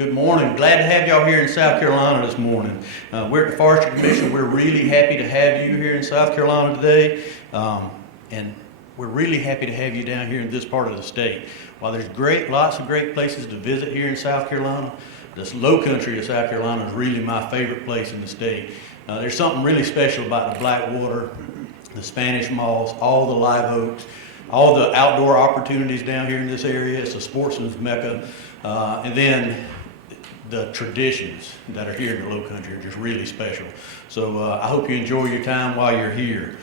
Good morning. Glad to have y'all here in South Carolina this morning. We're at the Forestry Commission. We're really happy to have you here in South Carolina today. And we're really happy to have you down here in this part of the state. While there's lots of great places to visit here in South Carolina, this low country of South Carolina is really my favorite place in the state. There's something really special about the Blackwater, the Spanish moss, all the live oaks, all the outdoor opportunities down here in this area. It's a sportsman's mecca. And then the traditions that are here in the low country are just really special. So I hope you enjoy your time while you're here.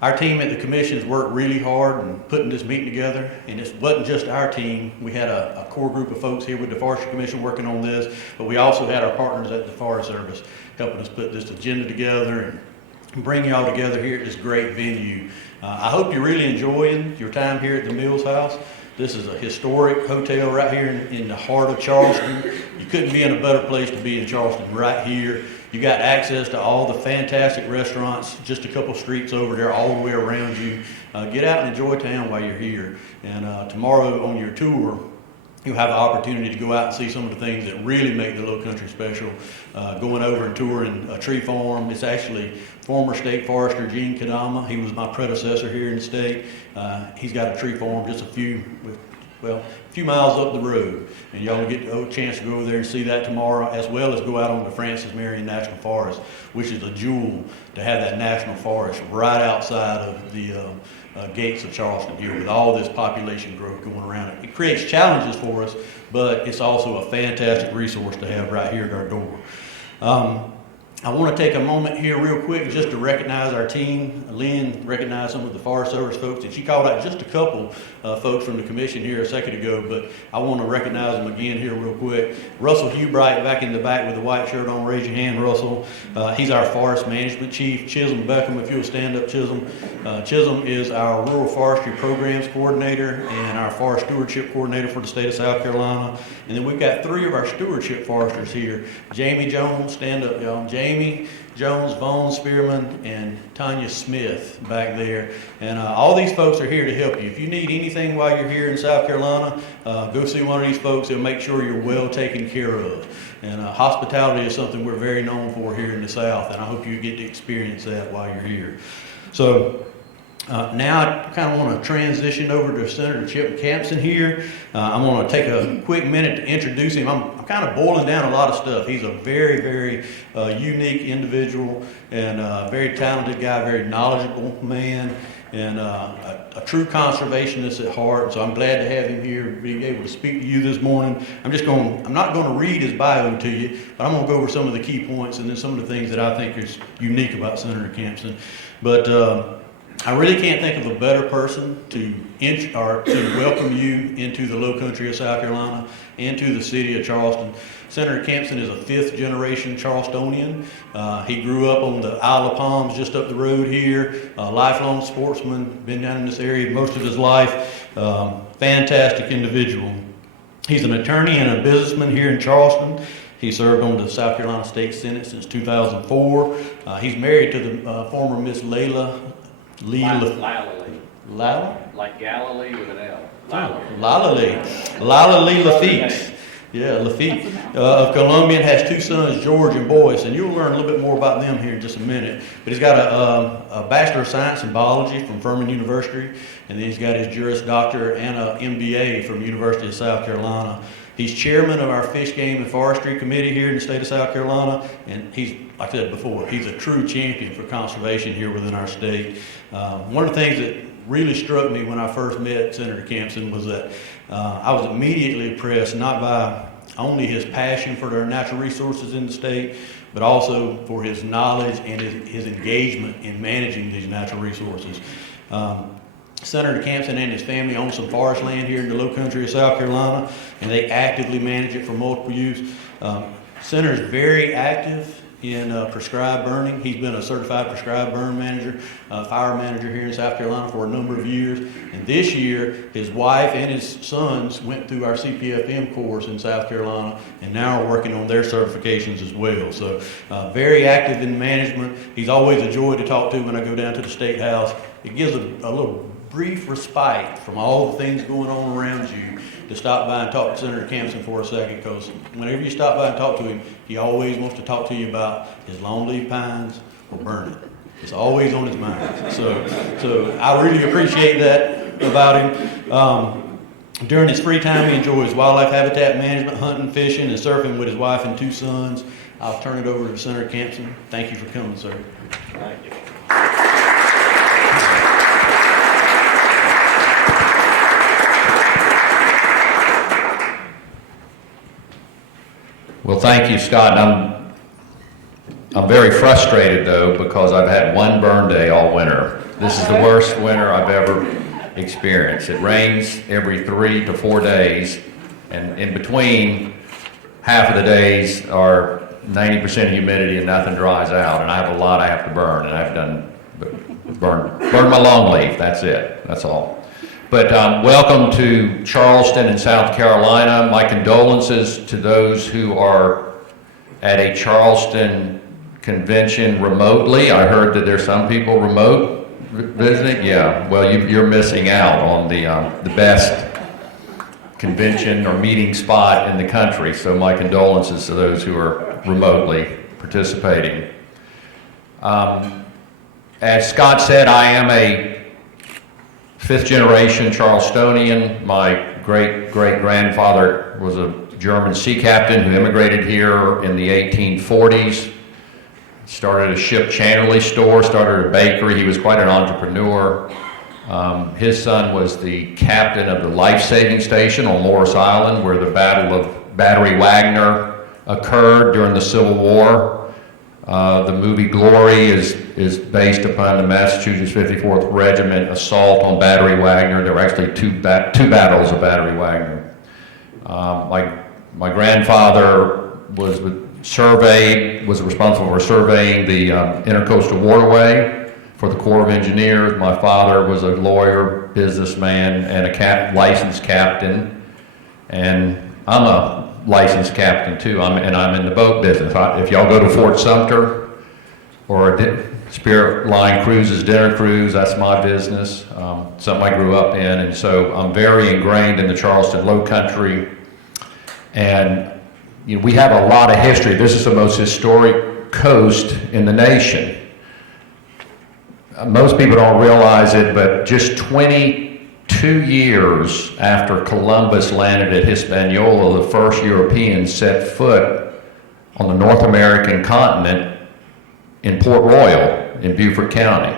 Our team at the commission has worked really hard in putting this meeting together, and it wasn't just our team. We had a core group of folks here with the Forestry Commission working on this, but we also had our partners at the Forest Service helping us put this agenda together and bring y'all together here at this great venue. I hope you're really enjoying your time here at the Mills House. This is a historic hotel right here in the heart of Charleston. You couldn't be in a better place to be in Charleston right here. You got access to all the fantastic restaurants just a couple streets over there, all the way around you. Get out and enjoy town while you're here. And tomorrow on your tour, you'll have the opportunity to go out and see some of the things that really make the low country special. Going over and touring a tree farm. It's actually former state forester Gene Kadama. He was my predecessor here in the state. He's got a tree farm just a few miles up the road. And y'all will get a chance to go over there and see that tomorrow, as well as go out on the Francis Marion National Forest, which is a jewel to have that national forest right outside of the gates of Charleston here with all this population growth going around it. It creates challenges for us, but it's also a fantastic resource to have right here at our door. I want to take a moment here real quick just to recognize our team. Lynn recognized some of the Forest Service folks, and she called out just a couple folks from the commission here a second ago, but I want to recognize them again here real quick. Russell Hubright back in the back with the white shirt on. Raise your hand, Russell. He's our Forest Management Chief. Chisholm Beckham, if you'll stand up, Chisholm. Chisholm is our Rural Forestry Programs Coordinator and our Forest Stewardship Coordinator for the state of South Carolina. And then we've got three of our stewardship foresters here. Jamie Jones, stand up, y'all. Jamie Jones, Vaughn Spearman, and Tanya Smith back there. And all these folks are here to help you. If you need anything while you're here in South Carolina, go see one of these folks. They'll make sure you're well taken care of. And hospitality is something we're very known for here in the South, and I hope you get to experience that while you're here. So now I kind of want to transition over to Senator Chip Campsen here. I'm going to take a quick minute to introduce him. I'm kind of boiling down a lot of stuff. He's a very, very unique individual and a very talented guy, very knowledgeable man, and a true conservationist at heart. So I'm glad to have him here, being able to speak to you this morning. I'm not going to read his bio to you, but I'm going to go over some of the key points and then some of the things that I think is unique about Senator Campsen. But I really can't think of a better person to welcome you into the low country of South Carolina, into the city of Charleston. Senator Campsen is a fifth generation Charlestonian. He grew up on the Isle of Palms just up the road here, a lifelong sportsman, been down in this area most of his life. Fantastic individual. He's an attorney and a businessman here in Charleston. He served on the South Carolina State Senate since 2004. He's married to the former Miss Lila Lee. Lila? Like Galilee with an L. Lila Lee Lafitte. Yeah, Lafitte of Columbia, and has two sons, George and Boyce, and you'll learn a little bit more about them here in just a minute. But he's got a Bachelor of Science in Biology from Furman University, and then he's got his Juris Doctor and an MBA from University of South Carolina. He's chairman of our Fish, Game, and Forestry Committee here in the state of South Carolina, and he's, like I said before, he's a true champion for conservation here within our state. One of the things that really struck me when I first met Senator Campsen was that I was immediately impressed not by only his passion for our natural resources in the state, but also for his knowledge and his engagement in managing these natural resources. Senator Campsen and his family own some forest land here in the low country of South Carolina, and they actively manage it for multiple use. Senator's very active in prescribed burning. He's been a certified prescribed burn manager, fire manager here in South Carolina for a number of years. And this year, his wife and his sons went through our CPFM course in South Carolina and now are working on their certifications as well. So very active in management. He's always a joy to talk to when I go down to the State House. It gives a little brief respite from all the things going on around you to stop by and talk to Senator Campsen for a second, because whenever you stop by and talk to him, he always wants to talk to you about his longleaf pines or burning. It's always on his mind. So I really appreciate that about him. During his free time, he enjoys wildlife habitat management, hunting, fishing, and surfing with his wife and 2 sons. I'll turn it over to Senator Campsen. Thank you for coming, sir. Thank you. Well, thank you, Scott. I'm very frustrated, though, because I've had one burn day all winter. This is the worst winter I've ever experienced. It rains every 3 to 4 days, and in between, half of the days are 90% humidity and nothing dries out, and I have a lot I have to burn, and I've done burn my longleaf. That's it. That's all. But welcome to Charleston in South Carolina. My condolences to those who are at a Charleston convention remotely. I heard that there's some people remote visiting. Yeah, well, you're missing out on the best convention or meeting spot in the country. So my condolences to those who are remotely participating. As Scott said, I am a 5th generation Charlestonian. My great-great-grandfather was a German sea captain who immigrated here in the 1840s. Started a ship chandlery store, started a bakery. He was quite an entrepreneur. His son was the captain of the life-saving station on Morris Island, where the Battle of Battery Wagner occurred during the Civil War. The movie Glory is based upon the Massachusetts 54th Regiment assault on Battery Wagner. There were actually two battles of Battery Wagner. My grandfather was responsible for surveying the Intercoastal Waterway for the Corps of Engineers. My father was a lawyer, businessman, and a licensed captain. And I'm a licensed captain too, I'm in the boat business. If y'all go to Fort Sumter or Spirit Line Cruises, dinner cruise, that's my business, something I grew up in, and so I'm very ingrained in the Charleston Low Country. And you know, we have a lot of history. This is the most historic coast in the nation. Most people don't realize it, but just 22 years after Columbus landed at Hispaniola, the first Europeans set foot on the North American continent in Port Royal in Beaufort County,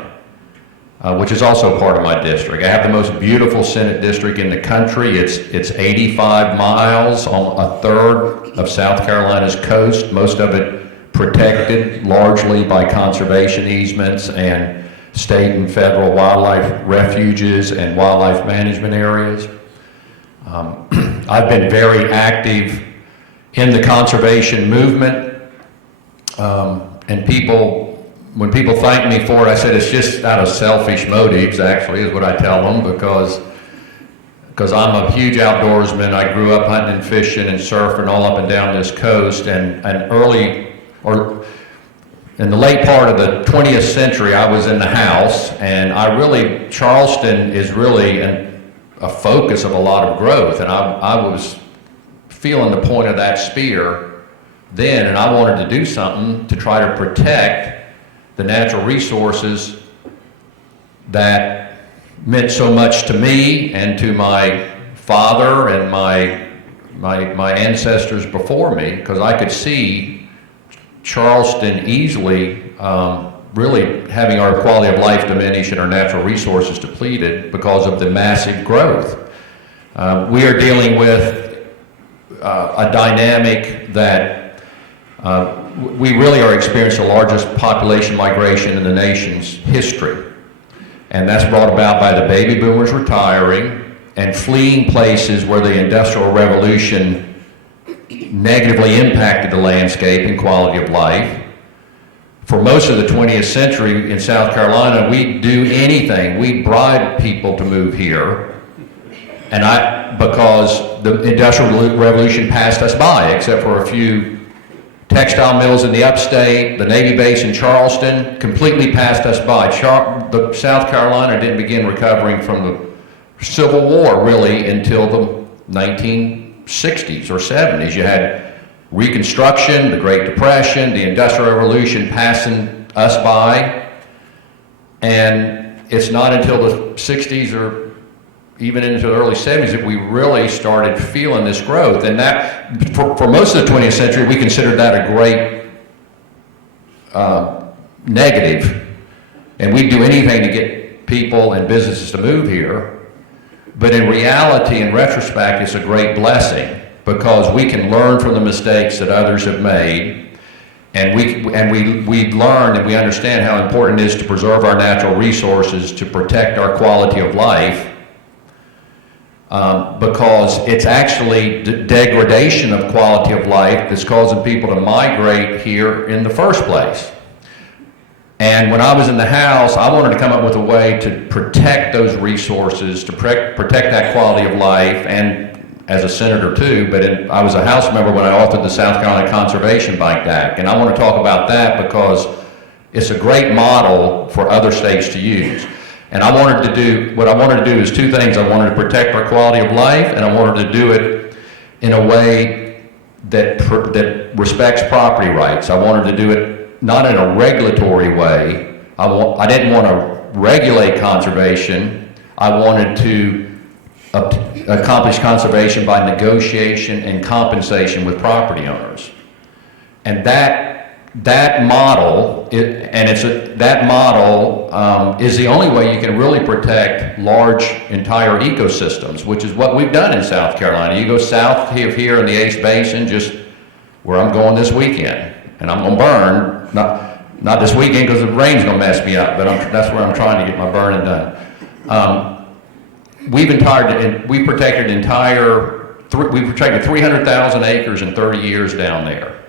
which is also part of my district. I have the most beautiful Senate district in the country. It's 85 miles on a third of South Carolina's coast, most of it protected largely by conservation easements and state and federal wildlife refuges and wildlife management areas. I've been very active in the conservation movement, and when people thank me for it, I said it's just out of selfish motives, actually, is what I tell them, because I'm a huge outdoorsman. I grew up hunting and fishing and surfing all up and down this coast, and in the late part of the 20th century, I was in the House, and Charleston is really a focus of a lot of growth, and I was feeling the point of that spear then, and I wanted to do something to try to protect the natural resources that meant so much to me and to my father and my ancestors before me, because I could see Charleston easily really having our quality of life diminish and our natural resources depleted because of the massive growth. We are dealing with a dynamic that we really are experiencing the largest population migration in the nation's history. And that's brought about by the baby boomers retiring and fleeing places where the Industrial Revolution negatively impacted the landscape and quality of life. For most of the 20th century in South Carolina, we'd do anything. We'd bribe people to move here, because the Industrial Revolution passed us by, except for a few textile mills in the upstate, the Navy base in Charleston, completely passed us by. South Carolina didn't begin recovering from the Civil War really until the 1960s or 70s. You had Reconstruction, the Great Depression, the Industrial Revolution passing us by, and it's not until the 60s or even into the early 70s that we really started feeling this growth. And that, for most of the 20th century, we considered that a great negative. And we'd do anything to get people and businesses to move here. But in reality, in retrospect, it's a great blessing because we can learn from the mistakes that others have made. And we learn and we understand how important it is to preserve our natural resources, to protect our quality of life. Because it's actually degradation of quality of life that's causing people to migrate here in the first place. And when I was in the House, I wanted to come up with a way to protect those resources, to protect that quality of life, and as a senator too, but I was a House member when I authored the South Carolina Conservation Bike Act. And I want to talk about that because it's a great model for other states to use. And what I wanted to do is two things. I wanted to protect our quality of life, and I wanted to do it in a way that respects property rights. I wanted to do it not in a regulatory way. I didn't want to regulate conservation. I wanted to accomplish conservation by negotiation and compensation with property owners. And that model is the only way you can really protect large entire ecosystems, which is what we've done in South Carolina. You go south of here in the Ace Basin, just where I'm going this weekend, and I'm going to burn, not this weekend because the rain's going to mess me up, but that's where I'm trying to get my burning done. We've protected 300,000 acres in 30 years down there.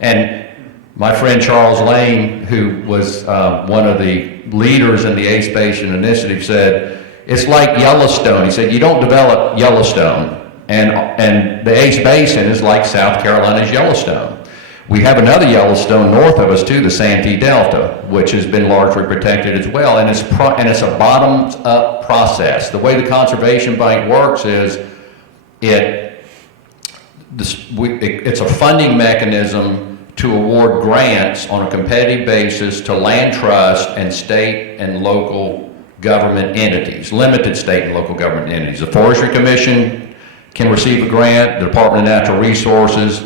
And my friend Charles Lane, who was one of the leaders in the Ace Basin Initiative, said, it's like Yellowstone. He said, you don't develop Yellowstone. And the Ace Basin is like South Carolina's Yellowstone. We have another Yellowstone north of us too, the Santee Delta, which has been largely protected as well. And it's a bottoms-up process. The way the Conservation Bank works is it's a funding mechanism to award grants on a competitive basis to land trust and state and local government entities, limited state and local government entities. The Forestry Commission can receive a grant, the Department of Natural Resources,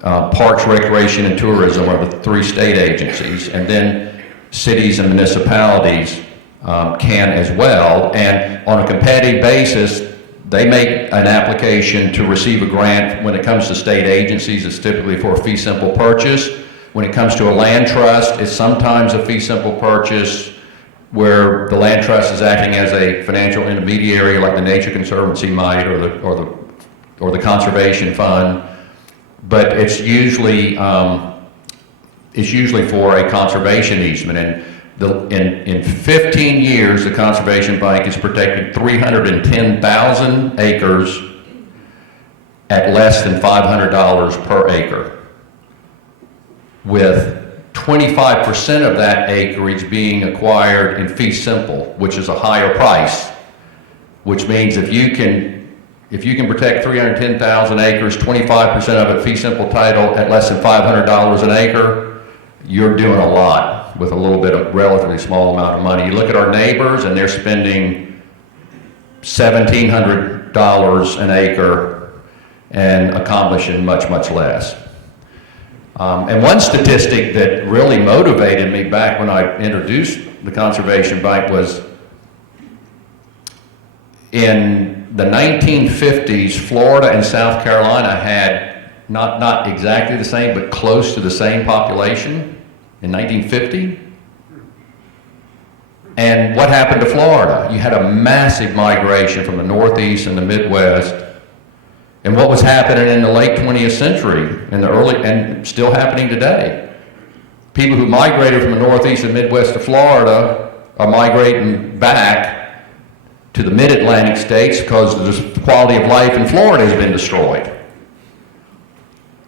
Parks, Recreation, and Tourism are the three state agencies, and then cities and municipalities can as well. And on a competitive basis, they make an application to receive a grant. When it comes to state agencies, it's typically for a fee simple purchase. When it comes to a land trust, it's sometimes a fee simple purchase where the land trust is acting as a financial intermediary, like the Nature Conservancy might, or the Conservation Fund. But it's usually for a conservation easement. And in 15 years, the Conservation Bank has protected 310,000 acres at less than $500 per acre, with 25% of that acreage being acquired in fee simple, which is a higher price, which means if you can protect 310,000 acres, 25% of it fee simple title at less than $500 an acre, you're doing a lot with a little bit of relatively small amount of money. You look at our neighbors and they're spending $1,700 an acre and accomplishing much, much less. And one statistic that really motivated me back when I introduced the Conservation Bank was in the 1950s, Florida and South Carolina had not exactly the same, but close to the same population in 1950. And what happened to Florida? You had a massive migration from the Northeast and the Midwest. And what was happening in the late 20th century, and still happening today? People who migrated from the Northeast and Midwest to Florida are migrating back to the mid-Atlantic states because the quality of life in Florida has been destroyed.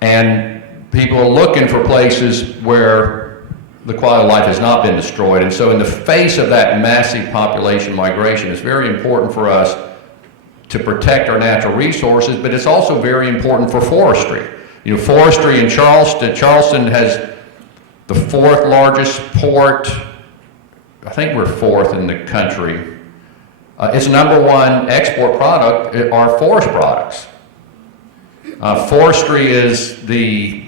And people are looking for places where the quality of life has not been destroyed. And so in the face of that massive population migration, it's very important for us to protect our natural resources, but it's also very important for forestry. You know, forestry in Charleston, Charleston has the fourth largest port. I think we're fourth in the country. Its number one export product are forest products. Forestry is the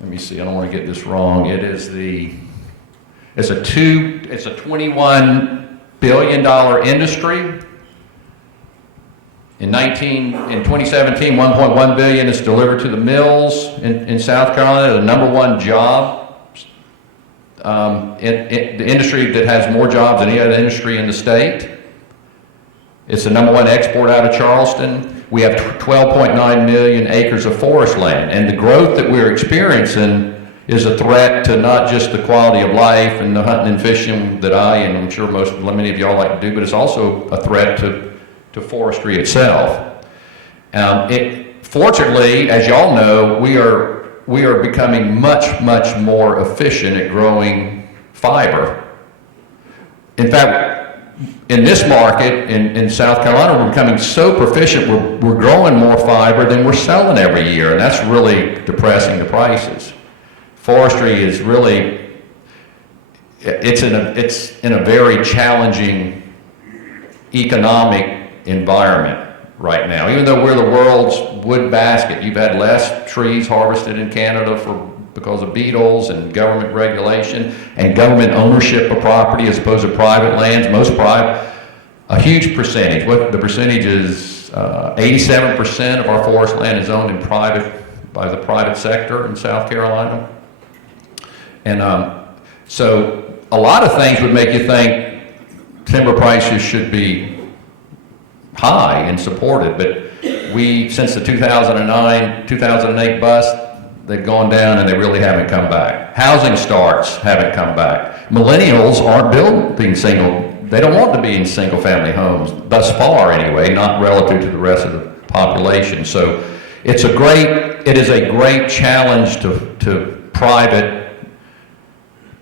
let me see, I don't want to get this wrong. It's a $21 billion industry. In 2017, 1.1 billion is delivered to the mills in South Carolina, the number one job. The industry that has more jobs than any other industry in the state. It's the number one export out of Charleston. We have 12.9 million acres of forest land, and the growth that we're experiencing is a threat to not just the quality of life and the hunting and fishing that and I'm sure many of y'all like to do, but it's also a threat to forestry itself. Fortunately, as y'all know, we are becoming much more efficient at growing fiber. In fact, in this market in South Carolina, we're becoming so proficient, we're growing more fiber than we're selling every year, and that's really depressing the prices. Forestry is really, it's in a very challenging economic environment right now. Even though we're the world's wood basket, you've had less trees harvested in Canada because of beetles and government regulation and government ownership of property as opposed to private lands. A huge percentage, what the percentage is, 87% of our forest land is owned by the private sector in South Carolina. And so a lot of things would make you think timber prices should be high and supported, but since the 2008 bust, they've gone down and they really haven't come back. Housing starts haven't come back. Millennials aren't they don't want to be in single family homes, thus far anyway, not relative to the rest of the population. So it is a great challenge to private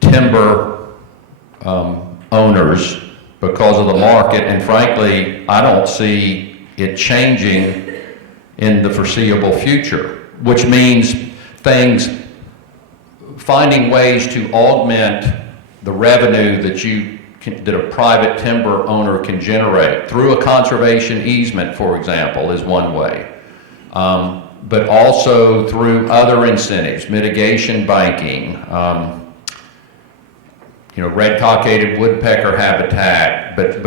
timber owners because of the market, and frankly, I don't see it changing in the foreseeable future, which means finding ways to augment the revenue that a private timber owner can generate through a conservation easement, for example, is one way. But also through other incentives, mitigation banking, red cockaded woodpecker habitat, but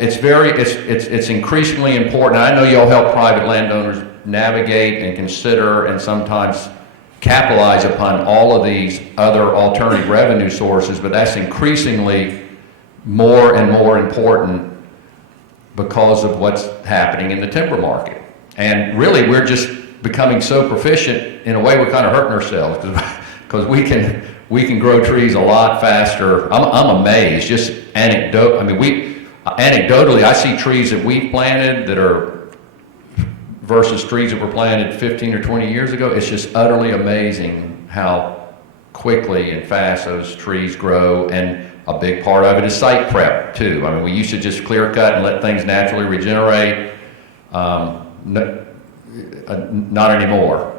it's increasingly important. I know y'all help private landowners navigate and consider and sometimes capitalize upon all of these other alternative revenue sources, but that's increasingly more and more important because of what's happening in the timber market. And really, we're just becoming so proficient, in a way we're kind of hurting ourselves because we can grow trees a lot faster. I'm amazed, just anecdotally, I see trees that we've planted that are versus trees that were planted 15 or 20 years ago. It's just utterly amazing how quickly and fast those trees grow, and a big part of it is site prep too. I mean, we used to just clear cut and let things naturally regenerate. Not anymore,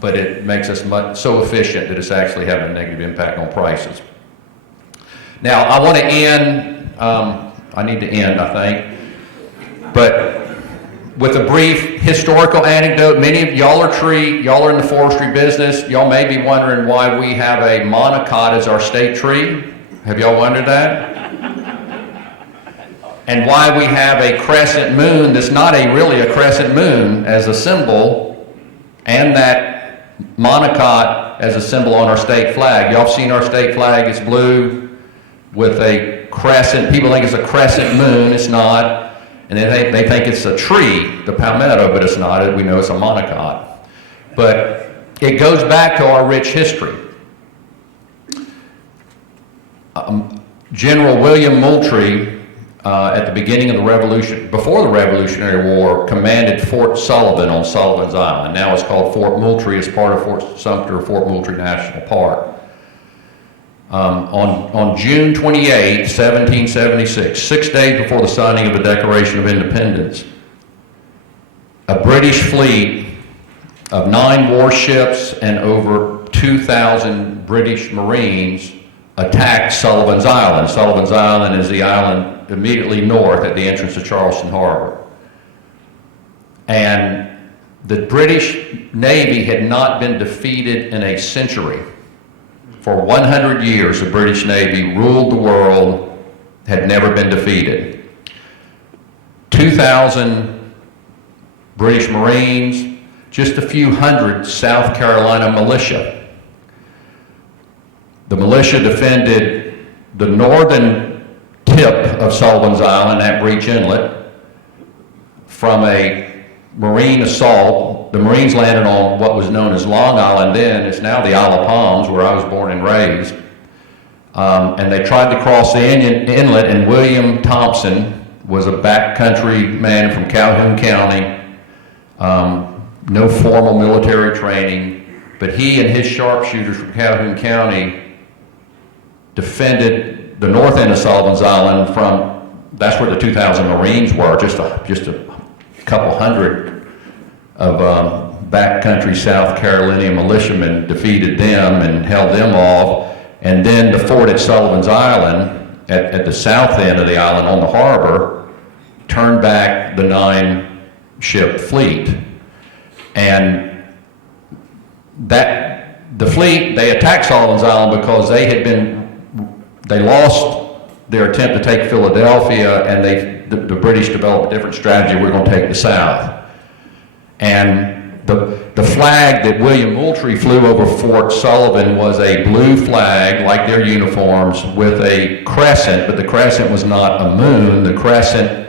but it makes us so efficient that it's actually having a negative impact on prices. Now, I want to end, I need to end, I think, but with a brief historical anecdote. Many of y'all are in the forestry business. Y'all may be wondering why we have a monocot as our state tree. Have y'all wondered that? And why we have a crescent moon that's not really a crescent moon as a symbol, and that monocot as a symbol on our state flag. Y'all have seen our state flag, it's blue with a crescent. People think it's a crescent moon, it's not. And they think it's a tree, the palmetto, but it's not. We know it's a monocot. But it goes back to our rich history. General William Moultrie at the beginning of the Revolution, before the Revolutionary War, commanded Fort Sullivan on Sullivan's Island. Now it's called Fort Moultrie as part of Fort Sumter, Fort Moultrie National Park. On June 28, 1776, 6 days before the signing of the Declaration of Independence, a British fleet of 9 warships and over 2,000 British Marines attacked Sullivan's Island. Sullivan's Island is the island immediately north at the entrance to Charleston Harbor. And the British Navy had not been defeated in a century. For 100 years, the British Navy ruled the world, had never been defeated. 2,000 British Marines, just a few hundred South Carolina militia. The militia defended the northern tip of Sullivan's Island at Breach Inlet from a Marine assault. The Marines landed on what was known as Long Island then. It's now the Isle of Palms, where I was born and raised. And they tried to cross the inlet, and William Campsen was a backcountry man from Calhoun County, no formal military training, but he and his sharpshooters from Calhoun County defended the north end of Sullivan's Island from, that's where the 2,000 Marines were, just a couple hundred of backcountry South Carolinian militiamen defeated them and held them off. And then the fort at Sullivan's Island, at the south end of the island on the harbor, turned back the 9-ship fleet. And the fleet, they attacked Sullivan's Island because they lost their attempt to take Philadelphia, and the British developed a different strategy. We're going to take the South. And the flag that William Moultrie flew over Fort Sullivan was a blue flag, like their uniforms, with a crescent, but the crescent was not a moon. The crescent,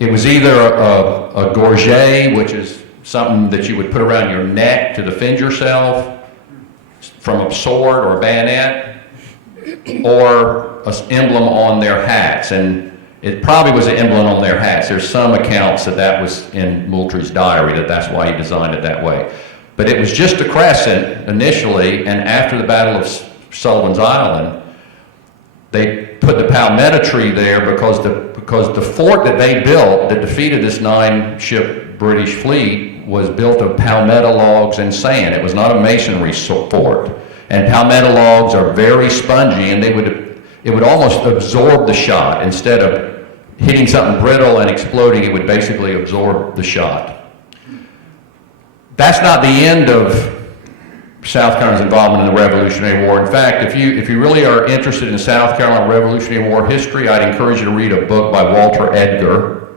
it was either a gorget, which is something that you would put around your neck to defend yourself from a sword or a bayonet, or an emblem on their hats. And it probably was an emblem on their hats. There's some accounts that was in Moultrie's diary, that's why he designed it that way. But it was just a crescent initially, and after the Battle of Sullivan's Island, they put the palmetto tree there because the fort that they built that defeated this 9-ship British fleet was built of palmetto logs and sand. It was not a masonry fort. And palmetto logs are very spongy, and it would almost absorb the shot. Instead of hitting something brittle and exploding, it would basically absorb the shot. That's not the end of South Carolina's involvement in the Revolutionary War. In fact, if you really are interested in South Carolina Revolutionary War history, I'd encourage you to read a book by Walter Edgar,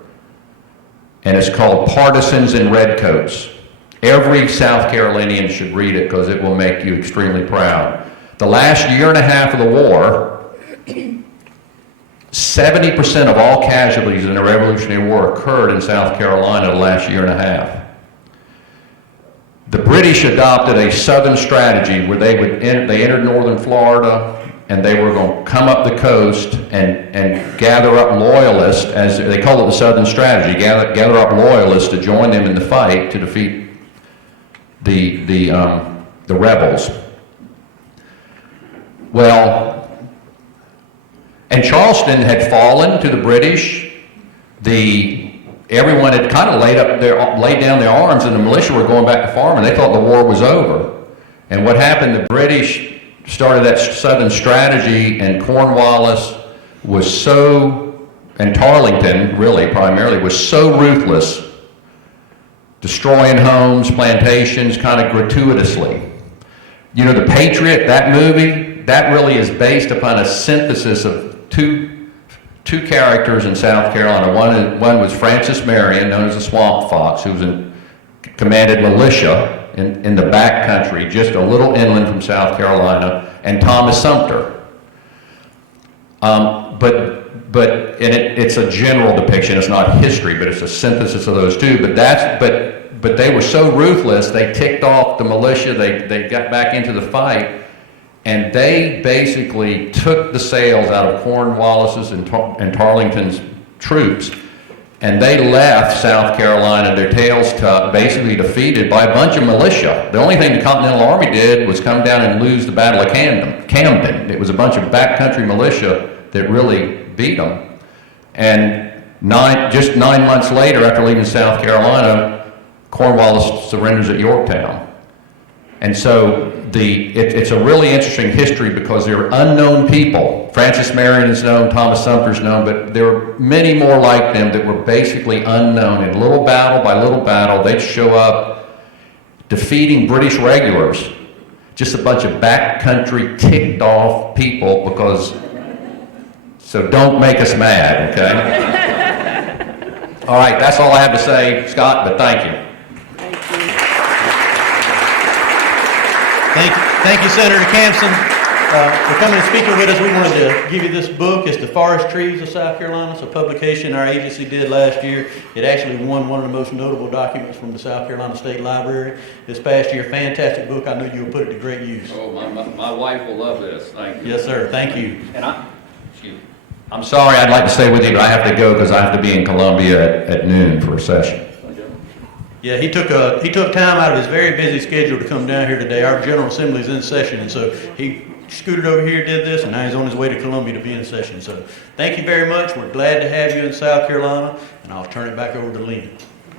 and it's called Partisans in Redcoats. Every South Carolinian should read it because it will make you extremely proud. The last year and a half of the war, 70% of all casualties in the Revolutionary War occurred in South Carolina the last year and a half. The British adopted a southern strategy where they entered northern Florida, and they were going to come up the coast and gather up loyalists, as they call it the southern strategy, gather up loyalists to join them in the fight to defeat the rebels. Well, and Charleston had fallen to the British. Everyone had kind of laid down their arms, and the militia were going back to farming. They thought the war was over. And what happened, the British started that southern strategy, and Cornwallis was and Tarleton really primarily, was so ruthless, destroying homes, plantations, kind of gratuitously. You know, The Patriot, that movie, that really is based upon a synthesis of two characters in South Carolina. One was Francis Marion, known as the Swamp Fox, who commanded militia in the back country, just a little inland from South Carolina, and Thomas Sumter. It's a general depiction. It's not history, but it's a synthesis of those two. But they were so ruthless, they ticked off the militia. They got back into the fight. And they basically took the sails out of Cornwallis's and Tarleton's troops. And they left South Carolina, their tails tucked, basically defeated by a bunch of militia. The only thing the Continental Army did was come down and lose the Battle of Camden. It was a bunch of backcountry militia that really beat them. And just 9 months later, after leaving South Carolina, Cornwallis surrenders at Yorktown. And so it's a really interesting history because there are unknown people. Francis Marion is known, Thomas Sumter is known, but there are many more like them that were basically unknown. And little battle by little battle, they'd show up defeating British regulars. Just a bunch of backcountry, ticked off people so don't make us mad, okay? All right, that's all I have to say, Scott, but thank you. Thank you, Senator Campsen, for coming and speaking with us. We wanted to give you this book. It's The Forest Trees of South Carolina. It's a publication our agency did last year. It actually won one of the most notable documents from the South Carolina State Library this past year. Fantastic book. I know you'll put it to great use. Oh, my wife will love this. Thank you. Yes, sir. Thank you. And I'm sorry, I'd like to stay with you, but I have to go because I have to be in Columbia at noon for a session. Yeah, he took time out of his very busy schedule to come down here today. Our General Assembly is in session, and so he scooted over here, did this, and now he's on his way to Columbia to be in session. So thank you very much. We're glad to have you in South Carolina, and I'll turn it back over to Lynn.